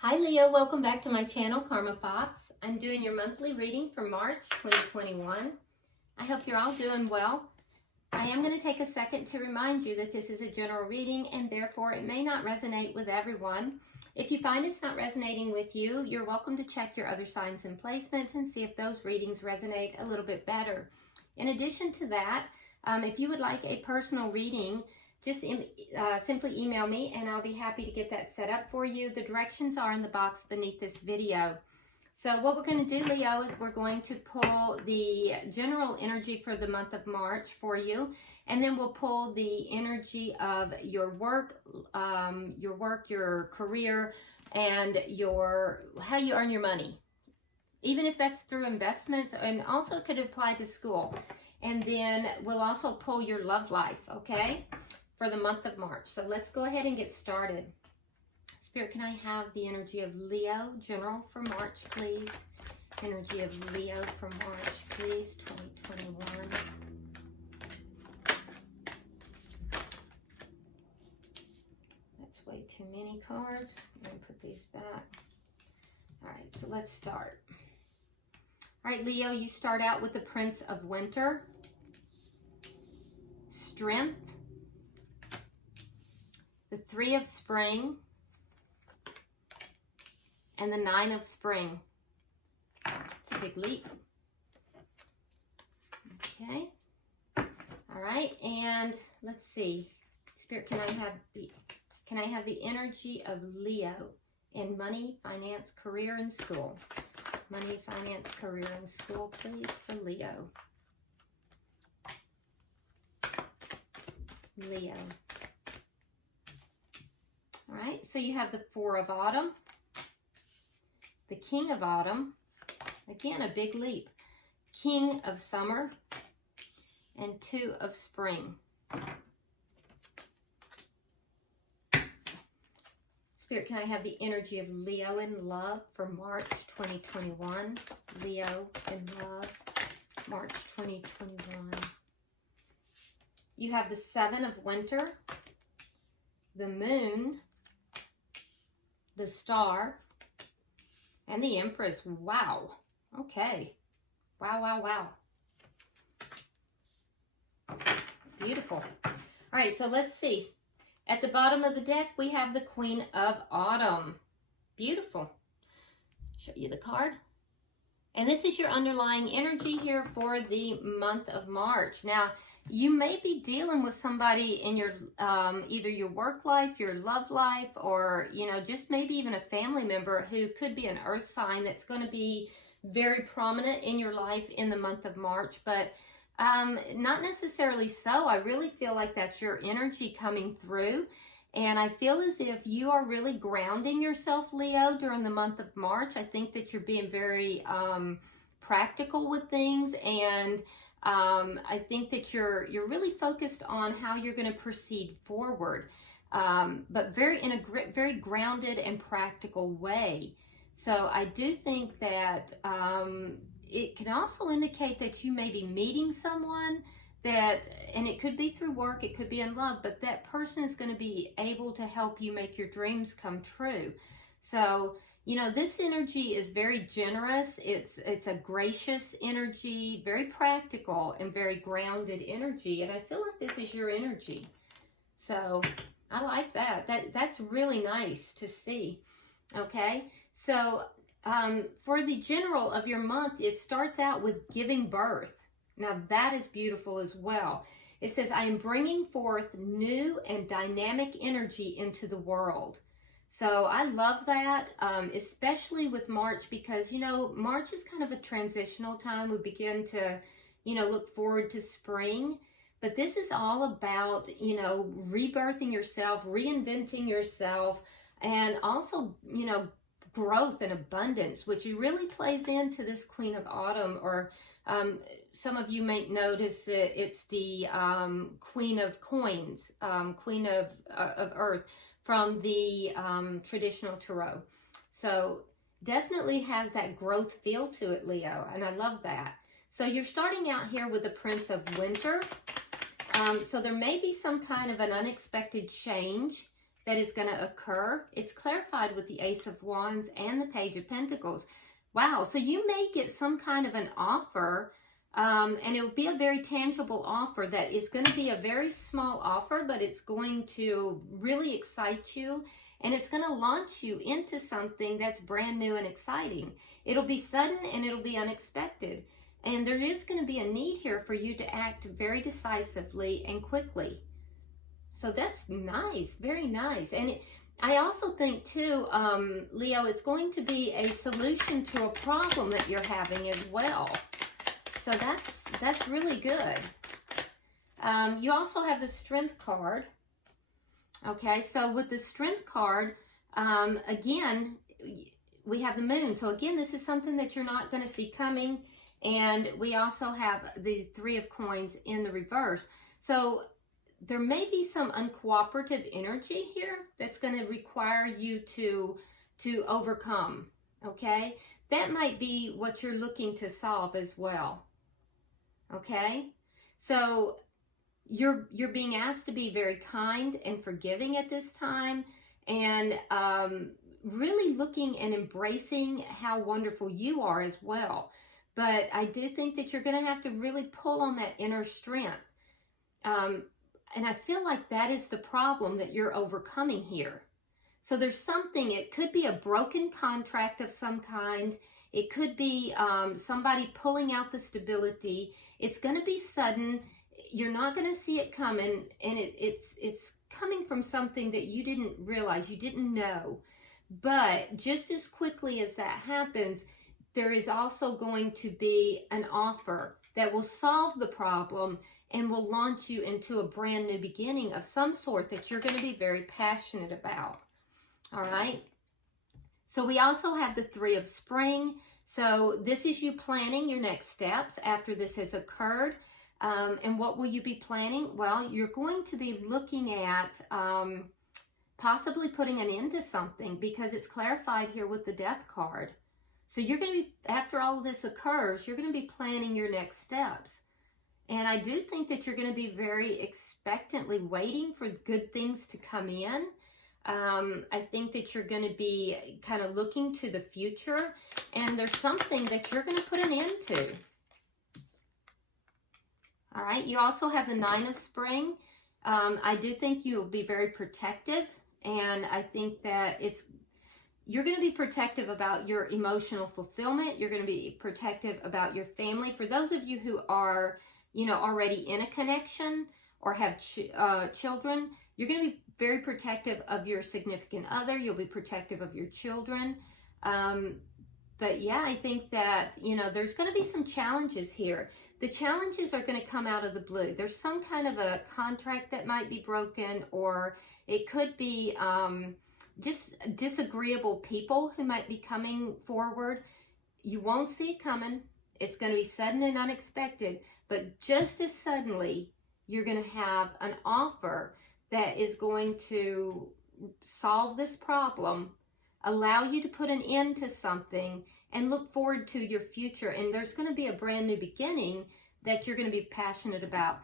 Hi Leo, welcome back to my channel, Karma Fox. I'm doing your monthly reading for March 2021. I hope you're all doing well. I am going to take a second to remind you that this is a general reading and therefore it may not resonate with everyone. If you find it's not resonating with you, you're welcome to check your other signs and placements and see if those readings resonate a little bit better. In addition to that, if you would like a personal reading, just simply email me and I'll be happy to get that set up for you. The directions are in the box beneath this video. So what we're going to do, Leo, is we're going to pull the general energy for the month of March for you, and then we'll pull the energy of your work, your career, and how you earn your money, even if that's through investments, and also it could apply to school. And then we'll also pull your love life, okay, for the month of March. So let's go ahead and get started. Spirit, can I have the energy of Leo, general for March, please? Energy of Leo for March, please, 2021. That's way too many cards. I'm going to put these back. All right, so let's start. All right, Leo, you start out with the Prince of Winter, Strength, the Three of Spring, and the Nine of Spring. It's a big leap. Okay. All right, and let's see. Spirit, can I have the energy of Leo in money, finance, career, and school? Money, finance, career, and school, please, for Leo. Leo. All right, so you have the Four of Autumn, the King of Autumn, again, a big leap, King of Summer, and Two of Spring. Spirit, can I have the energy of Leo in love for March 2021? Leo in love, March 2021. You have the Seven of Winter, the Moon, the Star, and the Empress. Wow. Okay. Wow, wow, wow. Beautiful. All right, so let's see. At the bottom of the deck, we have the Queen of Autumn. Beautiful. Show you the card. And this is your underlying energy here for the month of March. Now, you may be dealing with somebody in your either your work life, your love life, or just maybe even a family member who could be an earth sign that's going to be very prominent in your life in the month of March, but not necessarily so. I really feel like that's your energy coming through, and I feel as if you are really grounding yourself, Leo, during the month of March. I think that you're being very practical with things, and I think that you're really focused on how you're going to proceed forward, but in a very grounded and practical way. So I do think that it can also indicate that you may be meeting someone and it could be through work, it could be in love, but that person is going to be able to help you make your dreams come true. So this energy is very generous. It's a gracious energy, very practical and very grounded energy. And I feel like this is your energy. So I like that. That's really nice to see. Okay. So for the general of your month, it starts out with giving birth. Now that is beautiful as well. It says, I am bringing forth new and dynamic energy into the world. So I love that, especially with March, because, March is kind of a transitional time. We begin to, look forward to spring. But this is all about, rebirthing yourself, reinventing yourself, and also, growth and abundance, which really plays into this Queen of Autumn, or some of you may notice that it's the Queen of Coins, Queen of Earth, from the traditional tarot. So definitely has that growth feel to it, Leo, and I love that. So you're starting out here with the Prince of Winter. So there may be some kind of an unexpected change that is going to occur. It's clarified with the Ace of Wands and the Page of Pentacles. Wow, so you may get some kind of an offer, and it will be a very tangible offer that is going to be a very small offer, but it's going to really excite you, and it's going to launch you into something that's brand new and exciting. It'll be sudden and it'll be unexpected. And there is going to be a need here for you to act very decisively and quickly. So that's nice, very nice. And I also think too, Leo, it's going to be a solution to a problem that you're having as well. So that's really good. You also have the Strength card. Okay, so with the Strength card, again, we have the Moon. So again, this is something that you're not going to see coming. And we also have the Three of Coins in the reverse. So there may be some uncooperative energy here that's going to require you to overcome, okay? That might be what you're looking to solve as well, okay? So you're being asked to be very kind and forgiving at this time, and really looking and embracing how wonderful you are as well. But I do think that you're going to have to really pull on that inner strength. And I feel like that is the problem that you're overcoming here. So there's something, it could be a broken contract of some kind. It could be somebody pulling out the stability. It's going to be sudden. You're not going to see it coming. And it's coming from something that you didn't realize, you didn't know. But just as quickly as that happens, there is also going to be an offer that will solve the problem and will launch you into a brand new beginning of some sort that you're going to be very passionate about. All right. So we also have the Three of Spring. So this is you planning your next steps after this has occurred. And what will you be planning? Well, you're going to be looking at possibly putting an end to something, because it's clarified here with the Death card. So you're going to be, after all of this occurs, you're going to be planning your next steps. And I do think that you're going to be very expectantly waiting for good things to come in. I think that you're going to be kind of looking to the future, and there's something that you're going to put an end to. All right. You also have the Nine of Spring. I do think you'll be very protective, and I think that you're going to be protective about your emotional fulfillment. You're going to be protective about your family. For those of you who are, already in a connection or have children, you're going to be very protective of your significant other. You'll be protective of your children. But yeah, I think that, there's going to be some challenges here. The challenges are going to come out of the blue. There's some kind of a contract that might be broken, or it could be just disagreeable people who might be coming forward. You won't see it coming. It's going to be sudden and unexpected, but just as suddenly, you're going to have an offer that is going to solve this problem, allow you to put an end to something, and look forward to your future. And there's going to be a brand new beginning that you're going to be passionate about.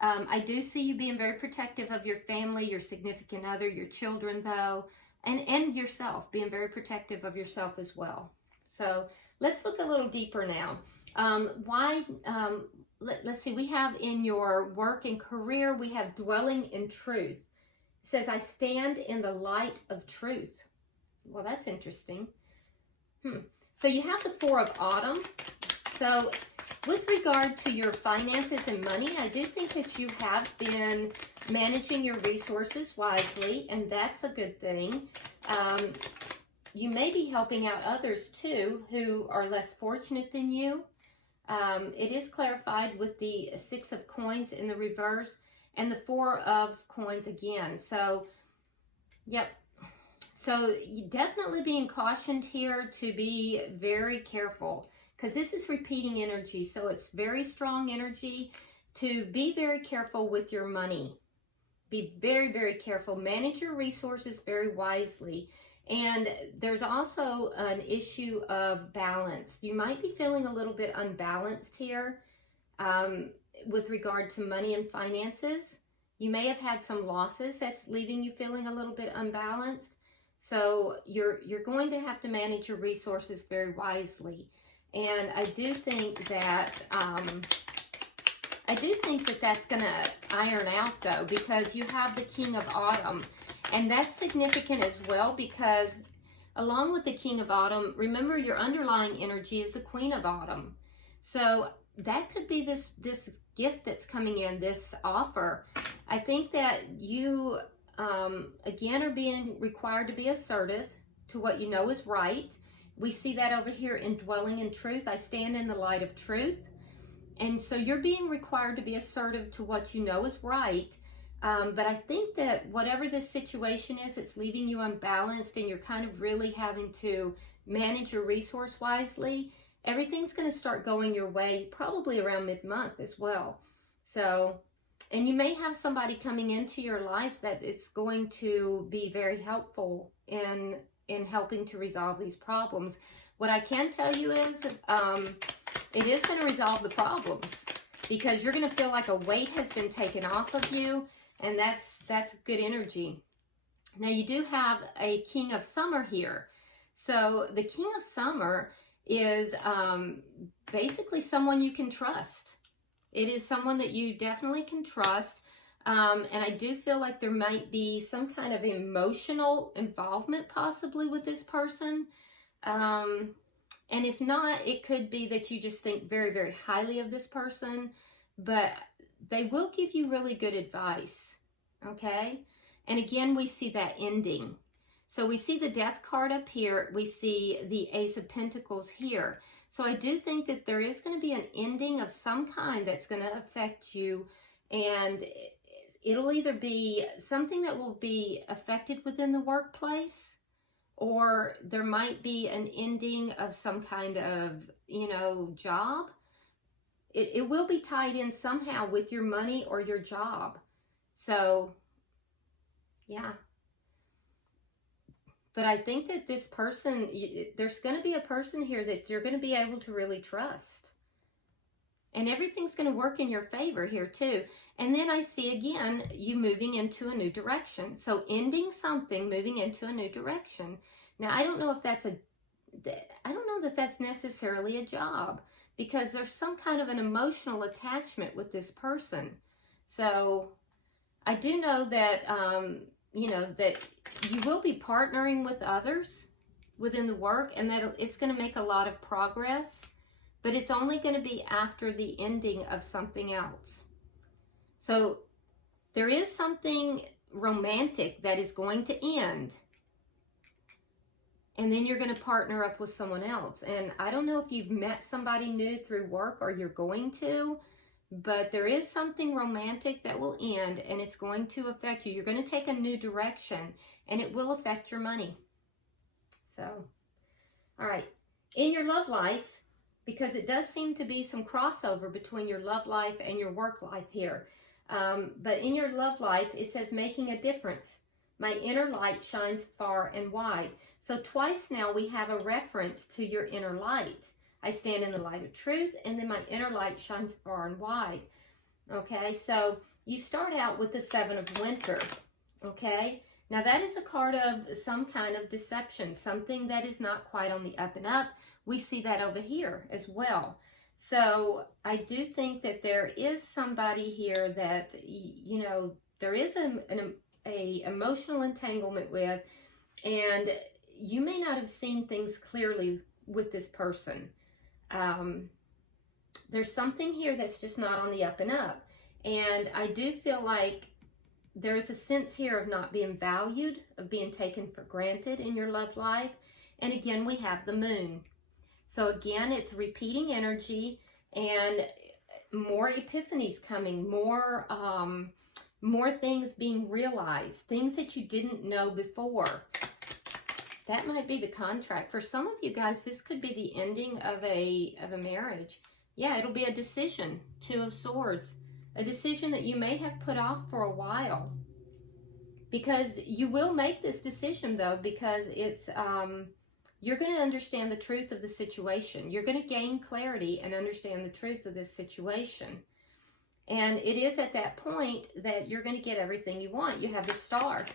I do see you being very protective of your family, your significant other, your children, though, and yourself, being very protective of yourself as well. So let's look a little deeper now. Let's see, we have in your work and career, we have dwelling in truth. It says, I stand in the light of truth. Well, that's interesting. So you have the Four of Autumn. So with regard to your finances and money, I do think that you have been managing your resources wisely, and that's a good thing. You may be helping out others too who are less fortunate than you. It is clarified with the Six of Coins in the reverse and the Four of Coins again. So, yep. So you definitely being cautioned here to be very careful, because this is repeating energy. So it's very strong energy to be very careful with your money. Be very, very careful. Manage your resources very wisely. And there's also an issue of balance. You might be feeling a little bit unbalanced here with regard to money and finances. You may have had some losses that's leaving you feeling a little bit unbalanced. So you're going to have to manage your resources very wisely. And I do think that that's going to iron out, though, because you have the King of Autumn. And that's significant as well, because along with the King of Autumn, remember your underlying energy is the Queen of Autumn. So that could be this gift that's coming in, this offer. I think that you, again, are being required to be assertive to what you know is right. We see that over here in dwelling in truth. I stand in the light of truth. And so you're being required to be assertive to what you know is right. But I think that whatever this situation is, it's leaving you unbalanced and you're kind of really having to manage your resource wisely. Everything's going to start going your way probably around mid-month as well. So, and you may have somebody coming into your life that it's going to be very helpful in helping to resolve these problems. What I can tell you is it is going to resolve the problems, because you're going to feel like a weight has been taken off of you, and that's good energy. Now you do have a King of Summer here. So the King of Summer is basically someone you can trust. It is someone that you definitely can trust. And I do feel like there might be some kind of emotional involvement possibly with this person. And if not, it could be that you just think very, very highly of this person, but they will give you really good advice, okay? And again, we see that ending. So we see the Death card up here. We see the Ace of Pentacles here. So I do think that there is going to be an ending of some kind that's going to affect you, and it'll either be something that will be affected within the workplace, or there might be an ending of some kind of, job. It will be tied in somehow with your money or your job. So, yeah. But I think that this person, there's going to be a person here that you're going to be able to really trust. And everything's going to work in your favor here too. And then I see again, you moving into a new direction. So ending something, moving into a new direction. Now, I don't know if that's that's necessarily a job, because there's some kind of an emotional attachment with this person. So I do know that, that you will be partnering with others within the work, and that it's going to make a lot of progress, but it's only going to be after the ending of something else. So there is something romantic that is going to end, and then you're going to partner up with someone else. And I don't know if you've met somebody new through work or you're going to, but there is something romantic that will end, and it's going to affect you. You're going to take a new direction, and it will affect your money. So, all right. In your love life, because it does seem to be some crossover between your love life and your work life here. But in your love life, it says, making a difference. My inner light shines far and wide. So twice now we have a reference to your inner light. I stand in the light of truth, and then my inner light shines far and wide. Okay, so you start out with the Seven of Winter. Okay, now that is a card of some kind of deception, something that is not quite on the up and up. We see that over here as well. So I do think that there is somebody here that, there is an emotional entanglement with, and you may not have seen things clearly with this person. There's something here that's just not on the up and up. And I do feel like there's a sense here of not being valued, of being taken for granted in your love life. And again, we have the moon. So again, it's repeating energy, and more epiphanies coming, more things being realized, things that you didn't know before. That might be the contract. For some of you guys, this could be the ending of a marriage. Yeah, it'll be a decision, Two of Swords. A decision that you may have put off for a while. Because you will make this decision, though, because it's, you're going to understand the truth of the situation. You're going to gain clarity and understand the truth of this situation. And it is at that point that you're going to get everything you want. You have the Star.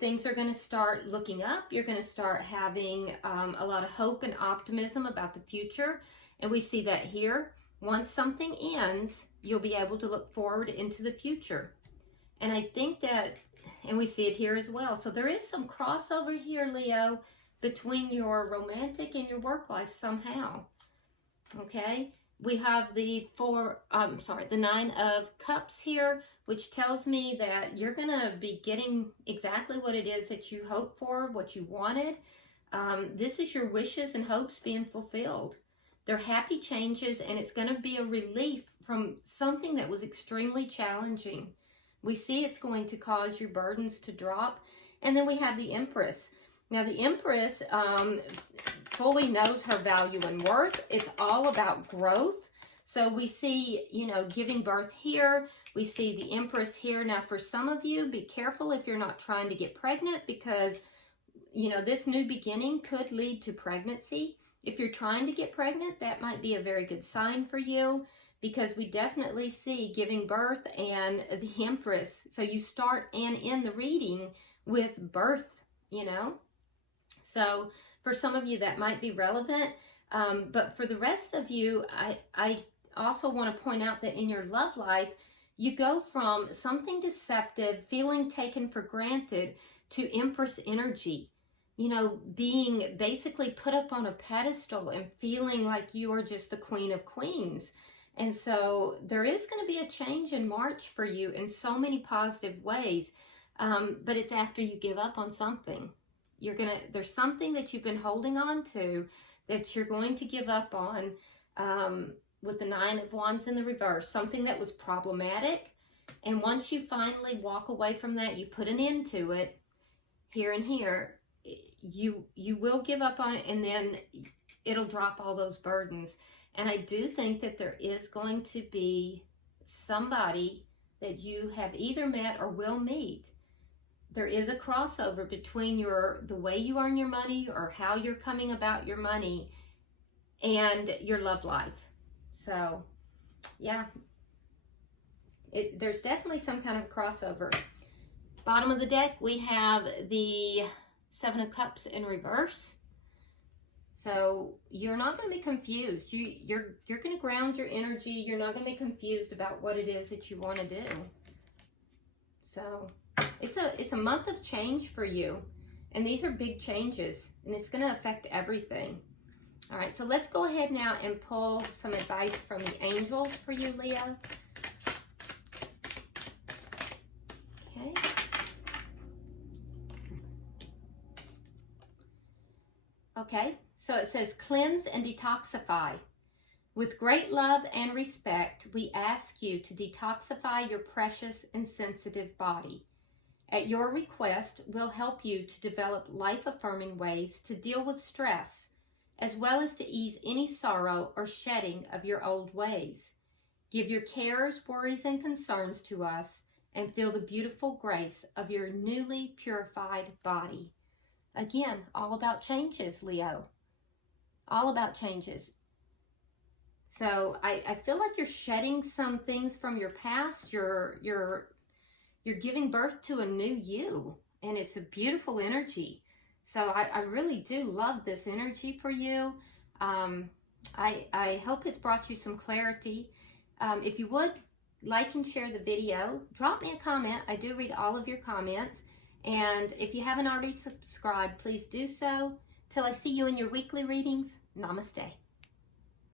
Things are going to start looking up. You're going to start having a lot of hope and optimism about the future. And we see that here. Once something ends, you'll be able to look forward into the future. And I think that, and we see it here as well. So there is some crossover here, Leo, between your romantic and your work life somehow. Okay? We have the Nine of Cups here, which tells me that you're going to be getting exactly what it is that you hoped for, what you wanted. This is your wishes and hopes being fulfilled. They're happy changes, and it's going to be a relief from something that was extremely challenging. We see it's going to cause your burdens to drop. And then we have the Empress. Now, the Empress fully knows her value and worth. It's all about growth. So we see, giving birth here. We see the Empress here. Now, for some of you, be careful if you're not trying to get pregnant, because, this new beginning could lead to pregnancy. If you're trying to get pregnant, that might be a very good sign for you, because we definitely see giving birth and the Empress. So you start and end the reading with birth, So for some of you, that might be relevant. But for the rest of you, I also want to point out that in your love life, you go from something deceptive, feeling taken for granted, to Empress energy. Being basically put up on a pedestal and feeling like you are just the Queen of Queens. And so there is going to be a change in March for you in so many positive ways. But it's after you give up on something. There's something that you've been holding on to that you're going to give up on, with the Nine of Wands in the reverse, something that was problematic. And once you finally walk away from that, you put an end to it here and here, you will give up on it, and then it'll drop all those burdens. And I do think that there is going to be somebody that you have either met or will meet. There is a crossover between the way you earn your money, or how you're coming about your money, and your love life. So, yeah, there's definitely some kind of crossover. Bottom of the deck, we have the Seven of Cups in reverse. So you're not going to be confused. You're going to ground your energy. You're not going to be confused about what it is that you want to do. So it's a month of change for you. And these are big changes. And it's going to affect everything. All right, so let's go ahead now and pull some advice from the angels for you, Leo. Okay. Okay, so it says, cleanse and detoxify. With great love and respect, we ask you to detoxify your precious and sensitive body. At your request, we'll help you to develop life-affirming ways to deal with stress, as well as to ease any sorrow or shedding of your old ways. Give your cares, worries, and concerns to us, and feel the beautiful grace of your newly purified body. Again, all about changes, Leo. All about changes. So I feel like you're shedding some things from your past. You're giving birth to a new you, and it's a beautiful energy. So I really do love this energy for you. I hope it's brought you some clarity. If you would like and share the video, drop me a comment. I do read all of your comments. And if you haven't already subscribed, please do so. Till I see you in your weekly readings, namaste.